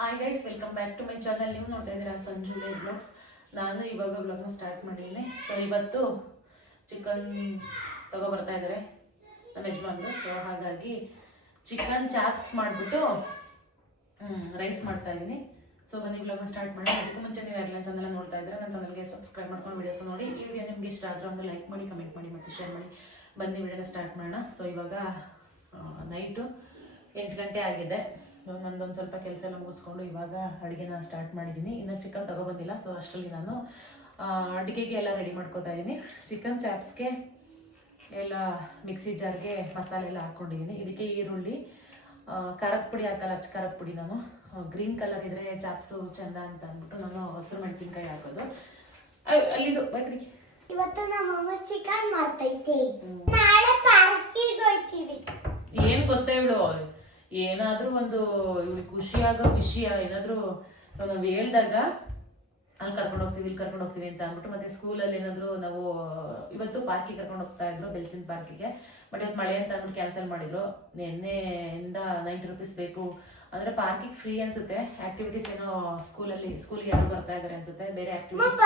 Hi guys, welcome back to my channel. ನೀವು ನೋಡ್ತಾ ಇದ್ದೀರಾ ಸಂಜು ವ್ಲಾಗ್ಸ್. ನಾನು ಇವಾಗ ವ್ಲಾಗ್ನ ಸ್ಟಾರ್ಟ್ ಮಾಡಿದ್ದೀನಿ. ಸೊ ಇವತ್ತು ಚಿಕನ್ ತಗೊಬರ್ತಾ ಇದ್ದಾರೆ ನಮ್ಮ ಯಜಮಾನ್ರು. ಸೊ ಹಾಗಾಗಿ ಚಿಕನ್ ಚಾಪ್ಸ್ ಮಾಡಿಬಿಟ್ಟು ರೈಸ್ ಮಾಡ್ತಾ ಇದ್ದೀನಿ. ಸೊ ಬನ್ನಿ ವ್ಲಾಗ್ನ ಸ್ಟಾರ್ಟ್ ಮಾಡಿ. ಅದಕ್ಕೂ ಮುಂಚೆ ನೀವು ಯಾರೆಲ್ಲ ಚಾನಲ್ ನೋಡ್ತಾ ಇದ್ದಾರೆ ನನ್ನ ಚಾನಲ್ಗೆ ಸಬ್ಸ್ಕ್ರೈಬ್ ಮಾಡ್ಕೊಂಡು ವಿಡಿಯೋಸ್ ನೋಡಿ. ಈ ವಿಡಿಯೋ ನಿಮಗೆ ಇಷ್ಟ ಆದರೆ ಒಂದು ಲೈಕ್ ಮಾಡಿ, ಕಮೆಂಟ್ ಮಾಡಿ ಮತ್ತು ಶೇರ್ ಮಾಡಿ. ಬನ್ನಿ ವಿಡಿಯೋನ ಸ್ಟಾರ್ಟ್ ಮಾಡೋಣ. ಸೊ ಇವಾಗ ನೈಟು 8 ಗಂಟೆ ಆಗಿದೆ. ನಂದೊಂದು ಸ್ವಲ್ಪ ಕೆಲಸ ಎಲ್ಲ ಮುಗಿಸ್ಕೊಂಡು ಇವಾಗ ಅಡುಗೆನ ಸ್ಟಾರ್ಟ್ ಮಾಡಿದ್ದೀನಿ. ಇನ್ನು ಚಿಕನ್ ತಗೊಬಂದಿಲ್ಲ. ಸೊ ಅಷ್ಟರಲ್ಲಿ ನಾನು ಅಡುಗೆಗೆ ಎಲ್ಲ ರೆಡಿ ಮಾಡ್ಕೋತಾ ಇದ್ದೀನಿ. ಚಿಕನ್ ಚಾಪ್ಸ್ಗೆ ಎಲ್ಲ ಮಿಕ್ಸಿ ಜಾರ್ಗೆ ಮಸಾಲೆ ಎಲ್ಲ ಹಾಕ್ಕೊಂಡಿದ್ದೀನಿ. ಇದಕ್ಕೆ ಈರುಳ್ಳಿ, ಖಾರದ ಪುಡಿ ಹಾಕಲ್ಲ, ಅಚ್ಚ ಖಾರದ ಪುಡಿ. ನಾನು ಗ್ರೀನ್ ಕಲರ್ ಇದ್ರೆ ಚಾಪ್ಸು ಚೆಂದ ಅಂತ ಅಂದ್ಬಿಟ್ಟು ನಾನು ಹಸಿರು ಮೆಣಸಿನ್ಕಾಯಿ ಹಾಕೋದು. ಅಲ್ಲಿದು ಬೈಕಡಿ. ಇವತ್ತು ನಮ್ಮಮ್ಮ ಚಿಕನ್ ಮಾಡ್ತೈತೆ. ನಾಳೆ ಪಾರ್ಕಿಗೆ ಹೋಗ್ತೀವಿ. ಏನು ಗೊತ್ತಾ ಇವಳು, ಏನಾದರೂ ಒಂದು ಇವಳಿಗೆ ಖುಷಿಯಾಗೋ ವಿಷಯ ಏನಾದರೂ ನಾವು ಹೇಳ್ದಾಗ ಅಲ್ಲಿ ಕರ್ಕೊಂಡು ಹೋಗ್ತೀವಿ, ಇಲ್ಲಿ ಕರ್ಕೊಂಡು ಹೋಗ್ತೀವಿ ಅಂತ ಅಂದ್ಬಿಟ್ಟು, ಮತ್ತೆ ಸ್ಕೂಲಲ್ಲಿ ಏನಾದರೂ ನಾವು ಇವತ್ತು ಪಾರ್ಕಿಗೆ ಕರ್ಕೊಂಡು ಹೋಗ್ತಾ ಇದ್ರು, ಬೆಲ್ಸಿನ್ ಪಾರ್ಕಿಗೆ. ಬಟ್ ಇವತ್ತು ಮಳೆ ಅಂತ ಅಂದ್ಬಿಟ್ಟು ಕ್ಯಾನ್ಸಲ್ ಮಾಡಿದ್ರು. ನಿನ್ನೆಯಿಂದ 90 ರೂಪೀಸ್ ಬೇಕು ಅಂದರೆ ಪಾರ್ಕಿಗೆ ಫ್ರೀ ಅನ್ಸುತ್ತೆ. ಆಕ್ಟಿವಿಟೀಸ್ ಏನೋ ಸ್ಕೂಲಿಗೆ ಯಾರು ಬರ್ತಾ ಇದ್ದಾರೆ ಅನ್ಸುತ್ತೆ. ಬೇರೆ ಆಕ್ಟಿವಿಟೀಸ್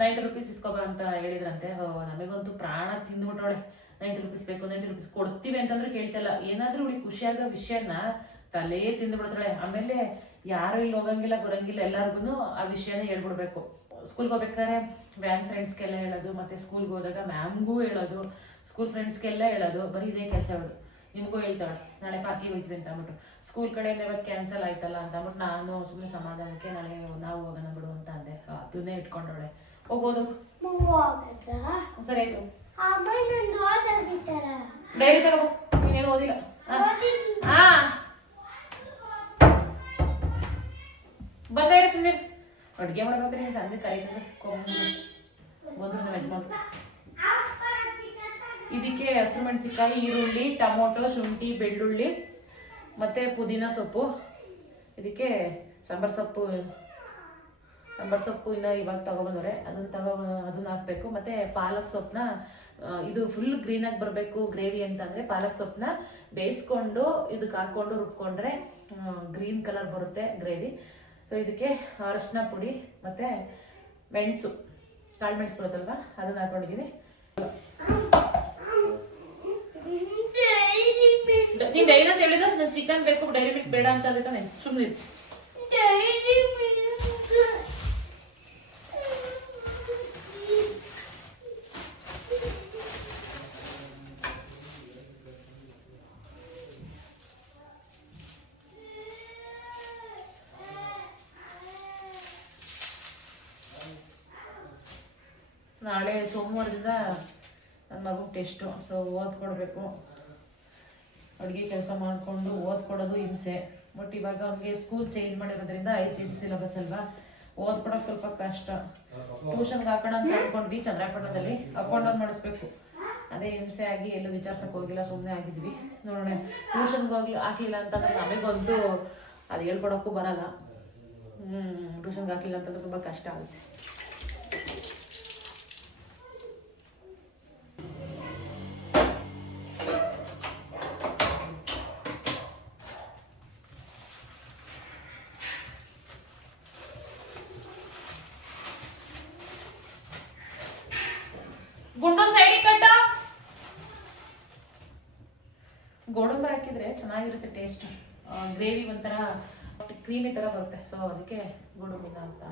90 ರೂಪೀಸ್ ಇಸ್ಕೊಬ ಅಂತ ಹೇಳಿದ್ರಂತೆ. ನಮಗಂತೂ ಪ್ರಾಣ ತಿಂದ್ಬಿಟ್ಟವಳೆ. 90 ರೂಪೀಸ್ ಬೇಕು, 90 ರೂಪೀಸ್ ಕೊಡ್ತೀವಿ ಅಂತಂದ್ರೆ ಕೇಳ್ತಿಲ್ಲ. ಏನಾದ್ರೂ ಹುಡುಗಿ ಖುಷಿಯಾಗೋ ವಿಷಯನ ತಲೆ ತಿಂದು ಬಿಡ್ತಾಳೆ. ಆಮೇಲೆ ಯಾರು ಇಲ್ಲಿ ಹೋಗಂಗಿಲ್ಲ ಬರಂಗಿಲ್ಲ, ಎಲ್ಲರಿಗೂ ಆ ವಿಷಯನ ಹೇಳ್ಬಿಡ್ಬೇಕು. ಸ್ಕೂಲ್ಗೆ ಹೋಗ್ಬೇಕಾದ್ರೆ ವ್ಯಾನ್ ಫ್ರೆಂಡ್ಸ್ಗೆಲ್ಲ ಹೇಳೋದು, ಮತ್ತೆ ಸ್ಕೂಲ್ಗೆ ಹೋದಾಗ ಮ್ಯಾಮ್ಗೂ ಹೇಳೋದು, ಸ್ಕೂಲ್ ಫ್ರೆಂಡ್ಸ್ಗೆಲ್ಲ ಹೇಳೋದು. ಬರೀ ಇದೇ ಕೆಲಸ ಹೇಳೋದು. ನಿಮಗೂ ಹೇಳ್ತಾಳೆ ನಾಳೆ ಪಾರ್ಕಿಗೆ ಹೋಗ್ತೀವಿ ಅಂತ ಅಂದ್ಬಿಟ್ಟು. ಸ್ಕೂಲ್ ಕಡೆಯಿಂದ ಇವತ್ತು ಕ್ಯಾನ್ಸಲ್ ಆಯ್ತಲ್ಲ ಅಂತ ಅಂದ್ಬಿಟ್ಟು ನಾನು ಸುಮ್ಮನೆ ಸಮಾಧಾನಕ್ಕೆ ನಾಳೆ ನಾವು ಹೋಗೋಣ ಬಿಡು ಅಂತ ಅಂದೆ. ಅದನ್ನೇ ಇಟ್ಕೊಂಡವಳೆ. ಹೋಗೋದು ಸರಿ ಆಯ್ತು. ಡೈರಿ ತಗೋ, ನೀನೇನು ಓದಿಲ್ಲ. ಬಂದ ಸುಮ್ಮನೆ ಅಡುಗೆ ಮಾಡ್ಬೇಕ್ರಿ. ನೀವು ಸಂಜೆ ಕರೆಕ್ಟಾಗಿ ಸಿಕ್ಕೊಂಡು ಹೋದ್ರು ನಮ್ಮ ಯಜಮಾನ್ರು. ಇದಕ್ಕೆ ಹಸಿರು ಮೆಣಸಿನ್ಕಾಯಿ, ಈರುಳ್ಳಿ, ಟೊಮೊಟೊ, ಶುಂಠಿ, ಬೆಳ್ಳುಳ್ಳಿ ಮತ್ತು ಪುದೀನ ಸೊಪ್ಪು. ಇದಕ್ಕೆ ಸಾಂಬಾರು ಸೊಪ್ಪು ಇನ್ನು ಇವಾಗ ತಗೊಬಂದವ್ರೆ. ಅದನ್ನ ಹಾಕಬೇಕು. ಮತ್ತು ಪಾಲಕ್ ಸೊಪ್ಪನ್ನ, ಇದು ಫುಲ್ ಗ್ರೀನಾಗಿ ಬರಬೇಕು ಗ್ರೇವಿ ಅಂತಂದರೆ ಪಾಲಕ್ ಸೊಪ್ಪನ್ನ ಬೇಯಿಸ್ಕೊಂಡು ಇದಕ್ಕೆ ಹಾಕ್ಕೊಂಡು ರುಬ್ಕೊಂಡ್ರೆ ಗ್ರೀನ್ ಕಲರ್ ಬರುತ್ತೆ ಗ್ರೇವಿ. ಸೊ ಇದಕ್ಕೆ ಅರಶಿನ ಪುಡಿ ಮತ್ತು ಮೆಣಸು, ಕಾಳು ಮೆಣಸು ಬರುತ್ತಲ್ವ, ಅದನ್ನ ಹಾಕೊಂಡಿದ್ದೀನಿ. ನೀನು ಡೈರಿ ಅಂತ ಹೇಳಿದ ನಾನು ಚಿಕನ್ ಬೇಕು, ಡೈರಿ ಮಿಲ್ಕ್ ಬೇಡ ಅಂತ ಅದಕ್ಕೆ ನಾನು ಸುಮ್ಮನೆ ನಾಳೆ ಸೋಮವಾರದಿಂದ ನನ್ನ ಮಗು ಟೆಸ್ಟು. ಸೊ ಓದ್ಕೊಡ್ಬೇಕು. ಅಡುಗೆ ಕೆಲಸ ಮಾಡಿಕೊಂಡು ಓದ್ಕೊಡೋದು ಹಿಂಸೆ. ಬಟ್ ಇವಾಗ ಅವ್ನಿಗೆ ಸ್ಕೂಲ್ ಚೇಂಜ್ ಮಾಡಿರೋದ್ರಿಂದ ICSE ಸಿಲೆಬಸ್ ಅಲ್ವಾ, ಓದ್ಕೊಡೋಕೆ ಸ್ವಲ್ಪ ಕಷ್ಟ. ಟ್ಯೂಷನ್ಗೆ ಹಾಕೋಣ ಅಂತ ಅಂದ್ಕೊಂಡ್ವಿ. ಚಂದ್ರಾಪಟ್ಟಣದಲ್ಲಿ ಅಪ್ ಆ್ಯಂಡ್ ಡೌನ್ ಮಾಡಿಸ್ಬೇಕು. ಅದೇ ಹಿಂಸೆ ಆಗಿ ಎಲ್ಲೂ ವಿಚಾರ್ಸಕ್ಕೆ ಹೋಗಿಲ್ಲ, ಸುಮ್ಮನೆ ಆಗಿದ್ವಿ. ನೋಡೋಣ, ಟ್ಯೂಷನ್ಗೆ ಹಾಕಲಿಲ್ಲ ಅಂತಂದ್ರೆ ನಮಗಂತೂ ಅದು ಹೇಳ್ಕೊಡೋಕ್ಕೂ ಬರಲ್ಲ. ಟ್ಯೂಷನ್ಗೆ ಹಾಕಲಿಲ್ಲ ಅಂತಂದ್ರೆ ತುಂಬ ಕಷ್ಟ ಆಗುತ್ತೆ. ಗುಂಡೊಂದು ಸೈಡಿಗೆ ಕಟ್ಟ. ಗೋಡಂಬಿ ಹಾಕಿದ್ರೆ ಚೆನ್ನಾಗಿರುತ್ತೆ ಟೇಸ್ಟ್. ಗ್ರೇವಿ ಒಂಥರ ಕ್ರೀಮಿ ಥರ ಬರುತ್ತೆ. ಸೊ ಅದಕ್ಕೆ ಗೋಡಂಬಿನ ಅಂತ.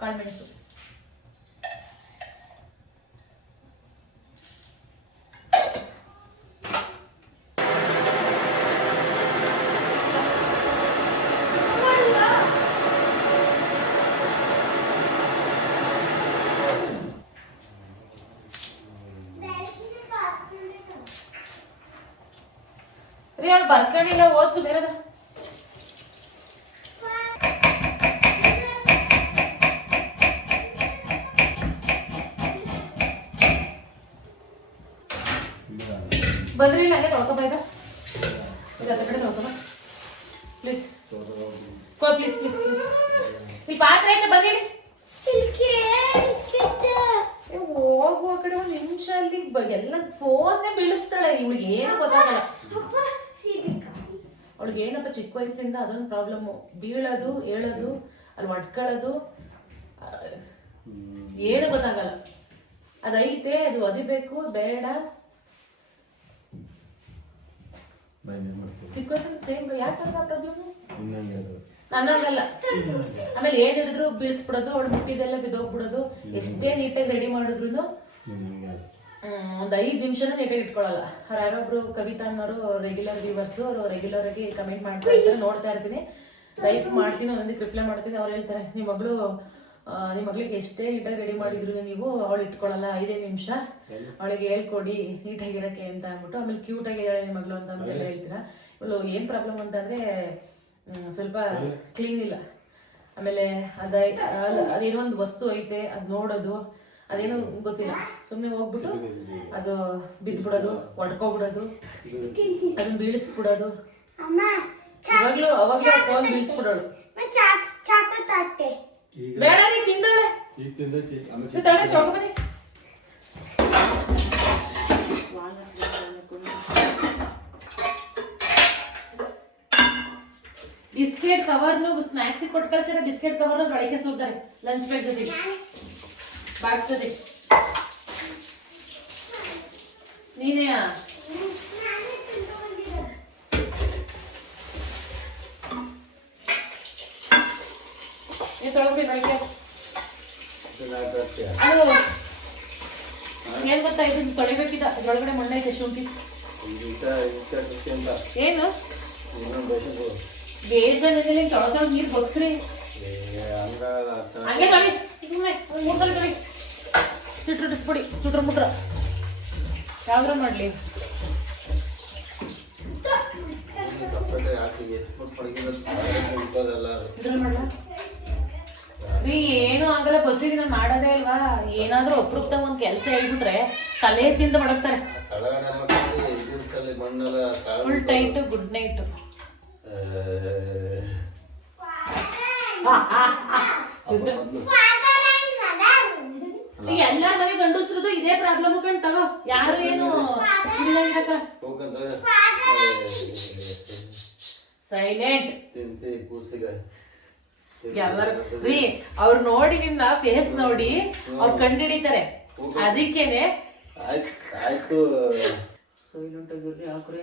ಕಾಳು ಮೆಣಸು, ರೀ ಅವ್ಳು ಬರ್ಕೊಂಡಿಲ್ಲ, ಓದ್ಸು ಬೇರೆದ. ಬಂದ್ರಿಲ್ಲ ಹಂಗೆ ತೊಳ್ಕೊಬ ಈಗ ಆಚೆ ಕಡೆ ತೊಳ್ಕೊಬ ಪ್ಲೀಸ್ ಪ್ಲೀಸ್ ಪ್ಲೀಸ್ ಪ್ಲೀಸ್ ಇಲ್ಲಿ ಪಾತ್ರೆ ಐತೆ ಬಂದಿರಿ ಹೋಗುವ ಕಡೆ ಒಂದ್ ನಿಮಿಷ ಅಲ್ಲಿ ಎಲ್ಲ ಫೋನ್ನೇ ಬೀಳಿಸ್ತಾಳೆ ಇವಳಿಗೆ ಏನು ಗೊತ್ತಾಗಲ್ಲ. ಅವಳಿಗೆ ಏನಪ್ಪ ಚಿಕ್ಕ ವಯಸ್ಸಿಂದ ಅದೊಂದು ಪ್ರಾಬ್ಲಮ್ಮು, ಬೀಳೋದು ಹೇಳೋದು ಅಲ್ಲಿ ಒಡ್ಕೊಳ್ಳೋದು ಏನು ಗೊತ್ತಾಗಲ್ಲ. ಅದೈತೆ ಅದು ಒದಿಬೇಕು ಬೇಡ ಚಿಕ್ಕ ವಯಸ್ಸಿಂದ ಸೇಮ್. ಯಾಕಂಗ ಪ್ರಾಬ್ಲಮ್ಮು ನನ್ನಂಗಲ್ಲ. ಆಮೇಲೆ ಏನ್ ಹಿಡಿದ್ರು ಬೀಳ್ಸ್ಬಿಡೋದು, ಅವಳು ಮುಟ್ಟಿದೆಲ್ಲ ಬಿದ್ದೋಗ್ಬಿಡೋದು. ಎಷ್ಟೇ ನೀಟಾಗಿ ರೆಡಿ ಮಾಡಿದ್ರು ಒಂದ್ 5 ನಿಮಿಷನೂ ನೀಟಾಗಿ ಇಟ್ಕೊಳ್ಳಲ್ಲ. ಯಾರೊಬ್ರು ಕವಿತಾ ಅನ್ನೋರು ರೆಗ್ಯುಲರ್ ವ್ಯೂವರ್ಸ್, ಅವರು ರೆಗ್ಯುಲರ್ ಆಗಿ ಕಮೆಂಟ್ ಮಾಡ್ತಾ ಇರ್ತಾರೆ, ನೋಡ್ತಾ ಇರ್ತೀನಿ, ಲೈಕ್ ಮಾಡ್ತೀನಿ, ಒಂದೊಂದಕ್ಕೆ ರಿಪ್ಲೈ ಮಾಡ್ತೀನಿ. ಅವ್ರು ಹೇಳ್ತಾರೆ ನಿಮ್ಮ ಮಗಳಿಗೆ ಎಷ್ಟೇ ನೀಟಾಗಿ ರೆಡಿ ಮಾಡಿದ್ರು ನೀವು ಅವಳು ಇಟ್ಕೊಳ್ಳಲ್ಲ 5 ನಿಮಿಷ, ಅವಳಿಗೆ ಹೇಳ್ಕೊಡಿ ನೀಟಾಗಿರಕ್ಕೆ ಅಂತ ಅಂದ್ಬಿಟ್ಟು. ಆಮೇಲೆ ಕ್ಯೂಟ್ ಆಗಿದ್ದಾಳೆ ನಿಮ್ಮ ಮಗಳು ಅಂತ ಅಂದ್ಬಿಟ್ಟು ಎಲ್ಲ ಹೇಳ್ತೀರಾ. ಇವಳು ಏನ್ ಪ್ರಾಬ್ಲಮ್ ಅಂತಂದ್ರೆ ಸ್ವಲ್ಪ ಕ್ಲೀನ್ ಇಲ್ಲ. ಆಮೇಲೆ ಅದೇನೋ ಒಂದು ವಸ್ತು ಐತೆ ಅದ್ ನೋಡೋದು ಅದೇನು ಗೊತ್ತಿಲ್ಲ, ಸುಮ್ಮನೆ ಹೋಗ್ಬಿಟ್ಟು ಅದು ಬಿದ್ಬಿಡೋದು, ಒಡ್ಕೊಬಿಡೋದು, ಅದನ್ನ ಬೀಳಿಸ್ಬಿಡೋದು. ಇವಾಗ್ಲೂ ಅವಾಗ ಫೋನ್ ಬೀಳಿಸ್ಬಿಡೋಳು. ಬೇಡ ನೀ ತಿಂದಳೆ ತೊಳ್ಕೊಬನ್ನಿ. ಬಿಸ್ಕೆಟ್ ಕವರ್ನು ಸ್ನಾಕ್ಸ್ ಕೊಟ್ಟು ಕಳ್ಸಿರ, ಬಿಸ್ಕೆಟ್ ಕವರ್ ಒಳಗೆ ಸುರ್ತಾರೆ ಲಂಚ್ ಬ್ಯಾಗ್ ಜೊತೆ ಬಾಕ್ಸ್ ಜೊತೆ. ನೀನೇ ತೊಳಗ್ಬಿಡಿ ಒಳಗೆ. ಅದು ಏನ್ ಗೊತ್ತಾ, ಇದನ್ನ ತೊಳಿಬೇಕಿದ್ದ, ಇದ್ರೊಳಗಡೆ ಮಣ್ಣೈತೆ ಶುಂಠಿ. ಏನು ಬೇಷನ್ ತೊಳತೊಳಗ್ ನೀರ್ ಬಗ್ಸ್ರಿ, ಹಂಗೆ ತೊಳಿ ಸುಮ್ಮನೆ 3 ಸಲ ತೊಳಿ. ಚಿಟ್ರಿಸ್ಬಿಡಿ, ಚುಟ್ರ ಮುಟ್ರ ಯಾವ್ದ್ರ ಮಾಡ್ಲಿ. ರೀ ಏನು ಆಗಲ್ಲ, ಬಸ್ಸಿಗೆ ನಾನು ಮಾಡೋದೇ ಅಲ್ವಾ. ಏನಾದ್ರೂ ಒಬ್ರುಗ್ತಾಗ ಒಂದ್ ಕೆಲ್ಸ ಹೇಳ್ಬಿಟ್ರೆ ತಲೆ ತಿಂದ ಮಡಗ್ತಾರೆ. Full tight good night. ಈಗ ಎಲ್ಲಾರ ಮನೆ ಗಂಡಸ್ರದು ಇದೇ ಪ್ರಾಬ್ಲಮ್ ಕಂಡು ತಗೋ, ಯಾರು ಏನು ಸೈಲೆಂಟ್. ಎಲ್ಲಾರು ರೀ ಅವ್ರು ನೋಡಿ ನಿನ್ನ ಫೇಸ್ ನೋಡಿ ಅವ್ರು ಕಂಡು ಹಿಡಿತಾರೆ, ಅದಕ್ಕೇನೆ ಆಯ್ತು ಸೈಲೆಂಟ್ ಆಗಿರ್ರಿ. ಯಾಕ್ರೆ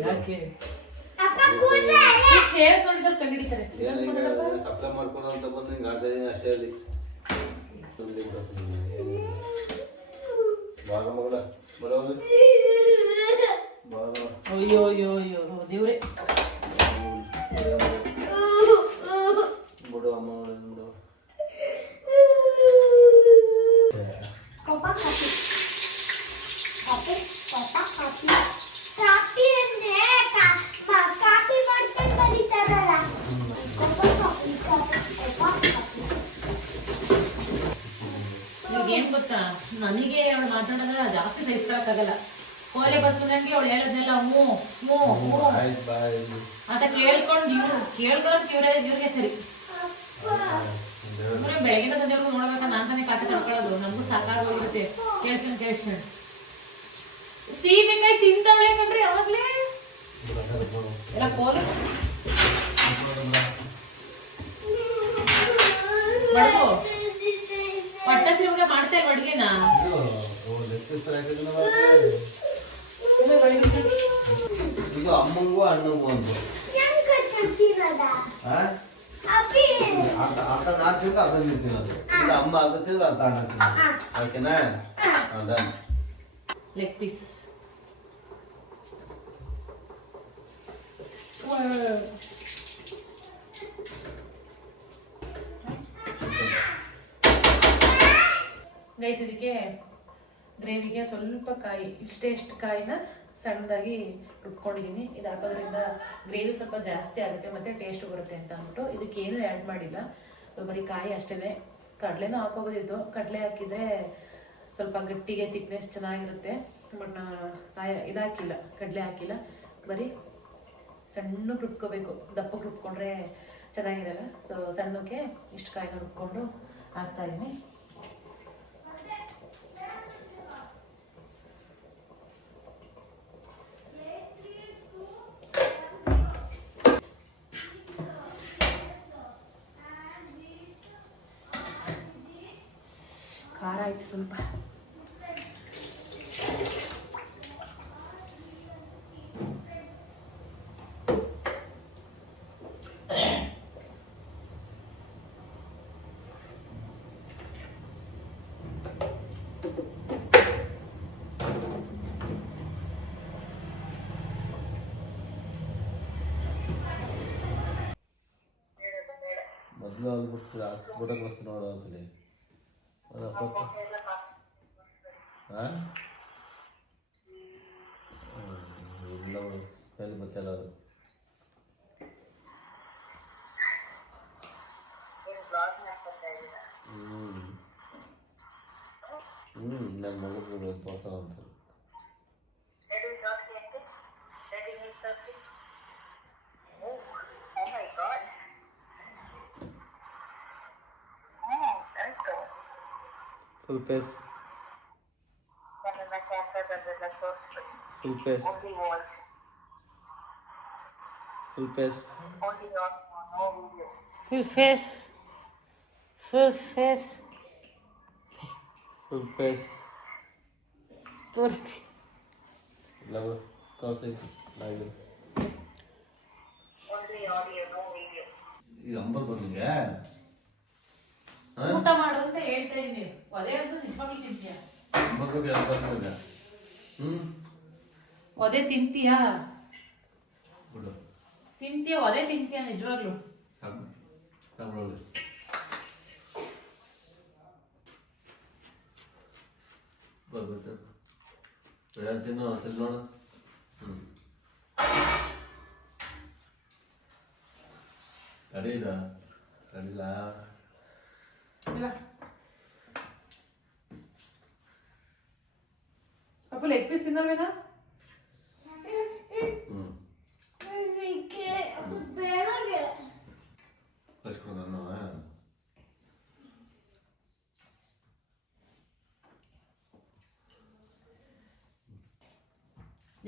ಯಾಕೆ ಫೇಸ್ ನೋಡಿದ್ರೆ ಕಂಡು ಹಿಡಿತಾರೆ. ಸಪ್ಲೈ ಮಾಡ್ಕೊಂಡು ಅಂತ ಬಂದು ಹಿಂಗೆ ಆಡ್ತಾ ಇದೀನಿ ಅಷ್ಟೇ. ಅಲ್ಲಿ ಅಯ್ಯೋ ಅಯ್ಯೋ ಅಯ್ಯೋ ದೇವ್ರೆ ಬಿಡು ಅಮ್ಮ. ಏನ್ ಗೊತ್ತಾ, ನನಗೆ ಅವಳು ಮಾತಾಡೋದ ಜಾಸ್ತಿ ಸಹಿಸ್ಕೊಳಕ್ಕಾಗಲ್ಲ. ಕೋಲೆ ಬಸ್ ನಂಗೆ ಅವಳು ಹೇಳದ್ನೆಲ್ಲ ಹ್ಞೂ ಹ್ಞೂ ಹ್ಞೂ ಅಂತ ಕೇಳ್ಕೊಂಡು ಕೇಳ್ಕೊಳಕ್ ಇವ್ರಿಗೆ ಸರಿ. ಬೆಳಗಿನ ಸಂಜೆವರೆಗೂ ನೋಡ್ಬೇಕ, ನಾನ್ ತಾನೇ ಕಾಟ ಕಳ್ಕೊಳ್ಳೋದು, ನಮಗೂ ಸಾಕಾಗೋಗಿರುತ್ತೆ. ಕೇಳ್ಸ್ಕೊಂಡು ಸೀಬೆಕಾಯಿ ತಿಂತವಳೆ ಕಣ್ರಿ ಅವಾಗ್ಲೇ ಎಲ್ಲ ಕೋಲೆ ಬಡ್ಗು ಪಟ್ಟ ಸಿವಾಗ ಮಾಡ್ತಾ ಅಡ್ಗೆನ ಇದು ಅಮ್ಮಂಗೂ ಅಣ್ಣಂಗೂ ಒಂದು ಅರ್ಧ ನಾನು ತಿಂದು ಅರ್ಧ ನೀವು ತಿನ್ನೋದು. ಇದು ಅಮ್ಮ ಅರ್ಧ ತಿಂದು ಅರ್ಧ ಅಣ್ಣ ತಿನ್ನೋದು. ಓಕೆನಾ? ಡನ್. Leg piece guys. ಇದಕ್ಕೆ ಗ್ರೇವಿಗೆ ಸ್ವಲ್ಪ ಕಾಯಿ, ಇಷ್ಟು ಕಾಯಿನ ಸಣ್ಣದಾಗಿ ರುಬ್ಕೊಂಡಿದ್ದೀನಿ. ಇದು ಹಾಕೋದ್ರಿಂದ ಗ್ರೇವಿ ಸ್ವಲ್ಪ ಜಾಸ್ತಿ ಆಗುತ್ತೆ ಮತ್ತು ಟೇಸ್ಟ್ ಬರುತ್ತೆ ಅಂತ ಅಂದ್ಬಿಟ್ಟು ಇದಕ್ಕೇನು ಆ್ಯಡ್ ಮಾಡಿಲ್ಲ. ಬರೀ ಕಾಯಿ ಅಷ್ಟೇ. ಕಡಲೆನೂ ಹಾಕೋಬೋದಿತ್ತು, ಕಡಲೆ ಹಾಕಿದರೆ ಸ್ವಲ್ಪ ಗಟ್ಟಿಗೆ ಥಿಕ್ನೆಸ್ ಚೆನ್ನಾಗಿರುತ್ತೆ. ಬಟ್ ಇದಾಕಿಲ್ಲ, ಕಡಲೆ ಹಾಕಿಲ್ಲ, ಬರೀ ಸಣ್ಣಕ್ಕೆ ರುಬ್ಕೋಬೇಕು. ದಪ್ಪಕ್ಕೆ ರುಬ್ಕೊಂಡ್ರೆ ಚೆನ್ನಾಗಿರಲ್ಲ. ಸೊ ಸಣ್ಣಕ್ಕೆ ಇಷ್ಟು ಕಾಯಿನ ರುಬ್ಕೊಂಡು ಹಾಕ್ತಾಯಿದ್ದೀನಿ. ಖಾರ ಆಯ್ತು ಸ್ವಲ್ಪ. ಮೊದಲು ಆಗ್ಬಿಟ್ಟು ಹಾಕ್ಸ್ಬಿಟ್ಟು ಕಳಿಸ್ತು ನೋಡು ಒಂದ್ಸಲಿ. ಹಾಂ ಇಲ್ಲ ಸ್ಮೆಲ್ ಗೊತ್ತಿಲ್ಲ ಅದು. ನನ್ನ ಮಗನಿಗೆ ದೋಸ ಅಂತ. Full face. Full face. Full face. Full face. Full face. Full face. ತೋರಿಸ್ತಿ. ಇಲ್ಲ ತೋರಿಸ್ತೀನಿ ನಾಯಿಗೆ. ಈಗ ಅಂಬರ್ ಬಂದಿಗೆ ಊಟ ಮಾಡು ಅಂತ ಹೇಳ್ತಾ ಇದ್ದೀನಿ. ಒದೆ ಅಂತೂ ನಿಜವಾಗ್ಲೂ ತಿಂತೀಯ? ಒದೆ ತಿಂತೀಯಾ? ತಿಂತೀಯ? ಒದೆ ತಿಂತೀಯ ನಿಜವಾಗ್ಲೂ? ನೋಡ. ತಡೀದ ತಡಿಲ್ಲ. ಪಾಪ ಲೆಗ್ ಪೀಸ್ ತಿನ್ನಲ್ವೇನಾ?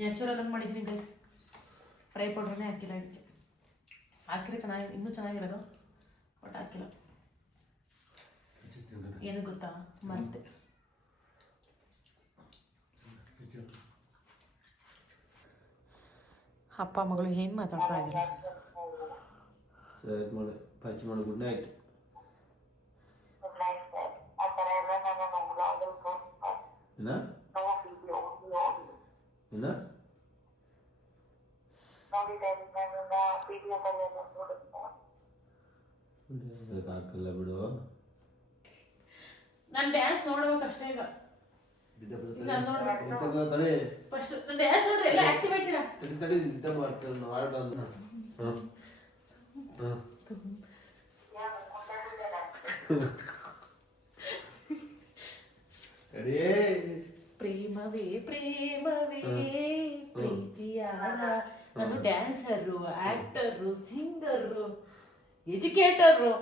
ನ್ಯಾಚುರಲ್ ಆಗಿ ಮಾಡಿದ್ದೀನಿ ಗೈಸ್. ಫ್ರೈ ಪೌಡ್ರನ್ನೇ ಹಾಕಿಲ್ಲ ಇದಕ್ಕೆ. ಹಾಕಿದ್ರೆ ಚೆನ್ನಾಗಿ ಇನ್ನೂ ಚೆನ್ನಾಗಿರೋದು, ಬಟ್ ಹಾಕಿಲ್ಲ. ಏನು ಗೊತ್ತಾ, ಮರ್ತೆ. ಅಪ್ಪ ಮಗಳು ಏನು ಮಾತಾಡ್ತಾ ಇದ್ದೀರಾ? Good night. ಹಾಕಲ್ಲ ಬಿಡು. ನಾನು ಡ್ಯಾನ್ಸ್ ನೋಡ್ಬೇಕಷ್ಟೇ ಈಗ. ಫಸ್ಟ್ ನಾನು ಡ್ಯಾನ್ಸ್ ನೋಡ್ರಿ ಎಲ್ಲ ಆಕ್ಟಿವ್ ಆಯ್ತೀರಾ? ನಿದ್ದೆ ಮಾಡ್ತಾರೆ ಪ್ರೇಮವೇ ಪ್ರೇಮವೇ ಪ್ರೀತಿಯಾರ. ನಾನು ಡ್ಯಾನ್ಸರು, ಆಕ್ಟರು, ಸಿಂಗರು, ಎಜುಕೇಟರು.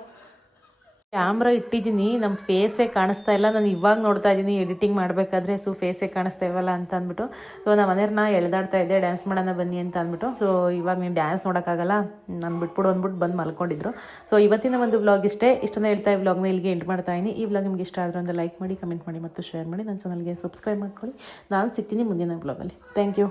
ಕ್ಯಾಮ್ರಾ ಇಟ್ಟಿದ್ದೀನಿ, ನಮ್ಮ ಫೇಸೇ ಕಾಣಿಸ್ತಾ ಇಲ್ಲ. ನಾನು ಇವಾಗ ನೋಡ್ತಾ ಇದ್ದೀನಿ ಎಡಿಟಿಂಗ್ ಮಾಡಬೇಕಾದ್ರೆ. ಸೊ ಫೇಸೇ ಕಾಣಿಸ್ತಾ ಇಲ್ವಲ್ಲ ಅಂತ ಅಂದ್ಬಿಟ್ಟು ಸೊ ನಮ್ಮ ಮನೆಯವ್ರನ್ನ ಎಳೆದಾಡ್ತಾ ಇದ್ದೆ, ಡ್ಯಾನ್ಸ್ ಮಾಡೋಣ ಬನ್ನಿ ಅಂತ ಅಂದ್ಬಿಟ್ಟು. ಸೊ ಇವಾಗ ನೀನು ಡ್ಯಾನ್ಸ್ ನೋಡೋಕ್ಕಾಗಲ್ಲ, ನಾನು ಬಿಟ್ಬಿಡು ಅಂದ್ಬಿಟ್ಟು ಬಂದು ಮಲ್ಕೊಂಡಿದ್ರು. ಸೊ ಇವತ್ತಿನ ಒಂದು ವ್ಲಾಗ್ ಇಷ್ಟನ್ನ ಹೇಳ್ತಾ ಈ ವ್ಲಾಗ್ನ ಇಲ್ಲಿಗೆ ಎಂಡ್ ಮಾಡ್ತಾ ಇದ್ದೀನಿ. ಈ ವ್ಲಾಗ್ ನಿಮ್ಗೆ ಇಷ್ಟ ಆದ್ರೆ ಒಂದು ಲೈಕ್ ಮಾಡಿ, ಕಮೆಂಟ್ ಮಾಡಿ ಮತ್ತು ಶೇರ್ ಮಾಡಿ. ನನ್ನ ಚಾನಲ್ಗೆ ಸಬ್ಸ್ಕ್ರೈಬ್ ಮಾಡ್ಕೊಳ್ಳಿ. ನಾನು ಸಿಗ್ತೀನಿ ಮುಂದಿನ ವ್ಲಾಗಲ್ಲಿ. Thank you.